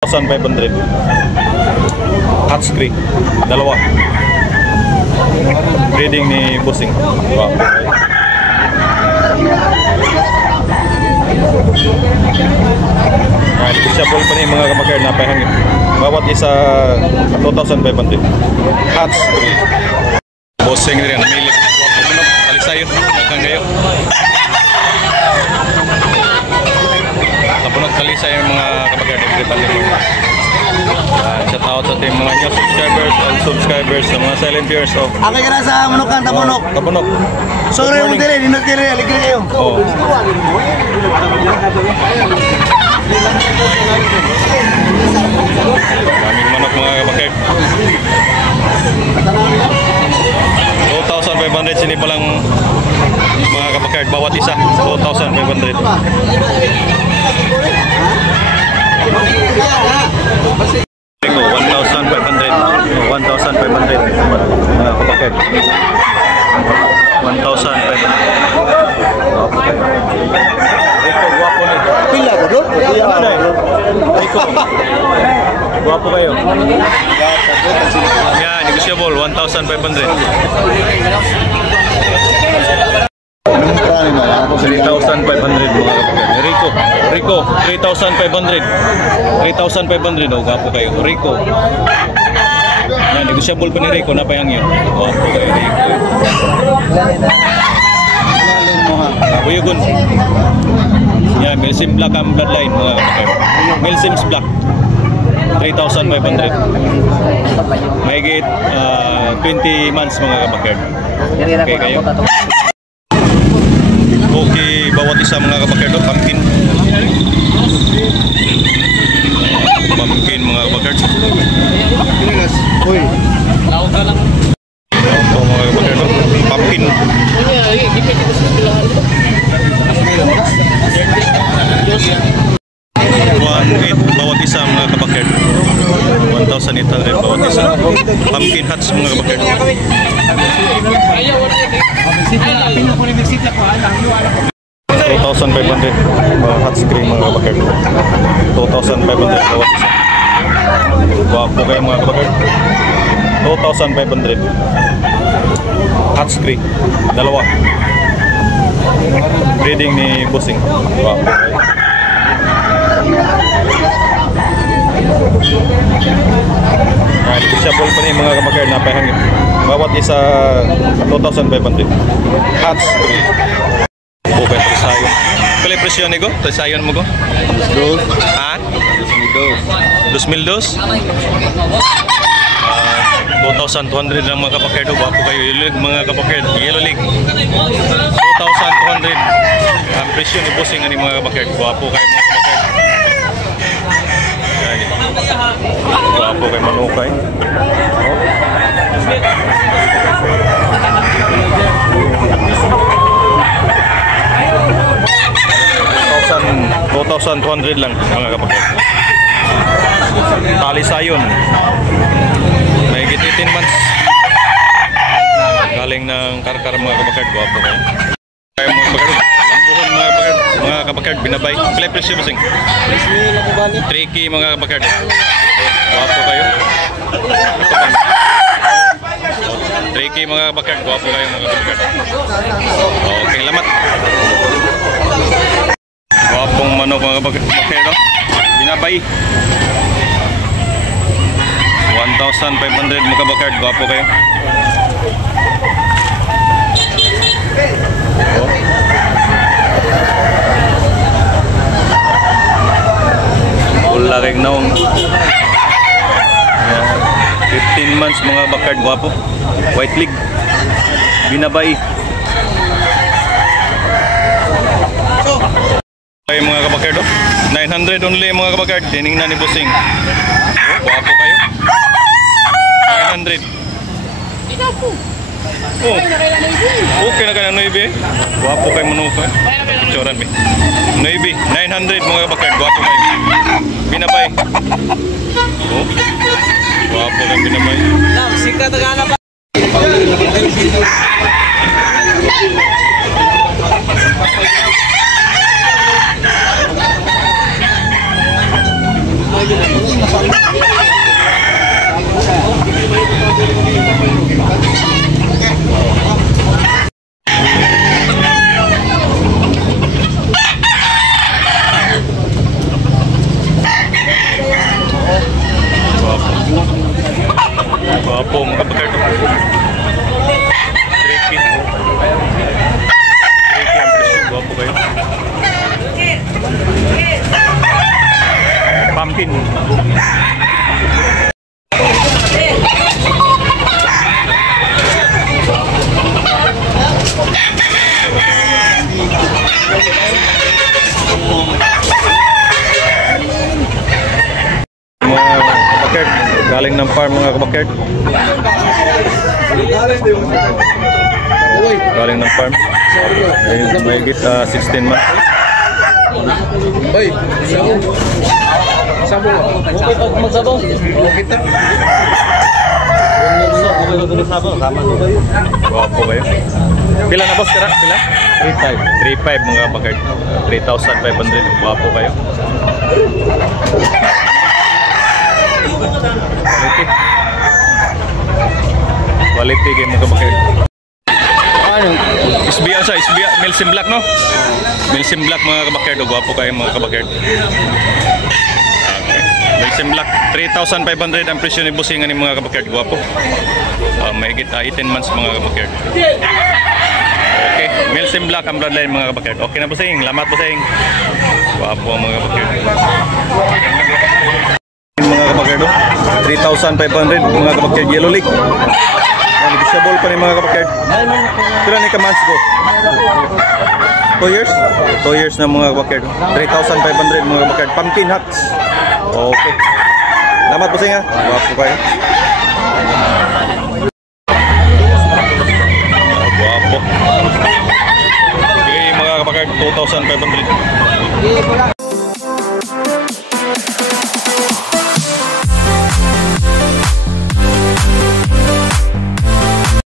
1,500. Hot screen. Dalawa. Breeding ni Bossing. Wow. Negotiable pa ni mga kamakar na pahangin. Bawat isa 2,500. Hot screen. Bossing rin. Milik. Kalisayon. Hanggang ngayon. Napunod kalisay yung mga kamakar ni shout out sa ating mga new subscribers and subscribers sa mga silent viewers of okay ka na sa Manukan, Tapunok. Tapunok. Sorry mo dire, dinot dire, aligre kayo. Oo. Daming manok mga kapakit. 2,500 sini palang mga kapakit. Bawat isa 2,500. 1,500 mga kapakit. 1,500. Rico, guwapo na. Pila ko do? Rico. Guwapo kayo. Yan, negotiable 1,500. 3,500 mga kapatid. Rico, 3,500. 3,500 oh, gapo kayo. Rico. Yan, negotiable pa ni Rico, napayang yun. Gapo kayo, Rico. Buyugon. Yan, Milsim Black ang bloodline mga kapatid. Milsim's Black. 3,500. Mahigit 20 months mga kapatid. Okay kayo. Okay, bawat isa mga kapakard, pumpkin. Pumpkin mga kapakard. Uy. Ito mga kapakard, pumpkin. 1,800 bawat isa mga kapakard. 1,800 bawat isa. Pumpkin hats mga kapakard. 2,500 hot screen mga kapakard. 2,500 bawat isa. Wapo kayo mga kapakard. 2,500 hot screen. Dalawa. Breeding ni Bossing. Wapo kayo. Negotiable pa ni mga kapakard na pahangin. Bawat isa 2,500. Hot screen. Bukay Trisayon. Kali presyo ni go? Trisayon mo go? 2,000. Ha? 2,200. 2,200 lang mga kapakard. Wapo kayo. Yellow League mga kapakard. Yellow League. 2,200. Ang presyo ni Bossing ani mga kapakard. Wapo kayo mga kapakard. Wapo kayo manukay. 2,200 lang mga kapatid. Talisayon. Mahigit 18 months. Galing ng karkar mga kapatid. Guwapo kayo. Kaya mga kapatid. Lampuhon mga kapatid. Binabay. Kaya presyo Bossing. 3K mga kapatid. Guwapo kayo. 3K mga kapatid. Guwapo kayo mga kapatid. Okay, lamat. Wapong manok mga kapakero. Binabay 1,500 mga kapakero. Gwapo kayo. Wala kayong naong 15 months mga kapakero. Gwapo. White leg. Binabay kayo mga kapakard. 900 only mga kapakard. Dining na ni Bossing. Wapo kayo. 900. Oh. Okay na ka na Noibe. Wapo kayo manuka. Choran me. Noibe. 900 mga kapakard. Wapo kayo. Binabay. Oh. Wapo kayo binabay. Sikat tagana pa. Gwapo mga bakit. Tricky ang presyo. Gwapo kayo. Pumpkin. Mga kabakert, galing ng farm mga kabakert. Galing ng farm. May higit 16 months. Hoy, sabo. Okay pag magsabaw. Okay ta. Gwapo kayo. Pila na boss kara? Pila? 3.5 mga kabakert. 3,500. Gwapo kayo. Quality kayo mga kabakert. Ano? Isbiya sa isbiya. Milsim Black no? Milsim Black mga kabakert. Gwapo kayo mga kabakert. Okay. Milsim Black. 3,500 ang presyo ni Busingan ni mga kabakert. Gwapo. Mahigit 18 months mga kabakert. Okay. Milsim Black ang bloodline mga kabakert. Okay na Busing. Lamat Busing. Gwapo ang mga kabakert. Mga kabakert. 3,500 mga kabakert. Yellow Lake. Negotiable pa rin mga kabakert. Pero ni ka-months ko? 2 years? 2 years na mga kabakert. 3,500 mga kabakert. Pumpkin hats. Okay. Salamat po sa inyo. Gwapo kayo. Gwapo. Okay mga kabakert. 2,500.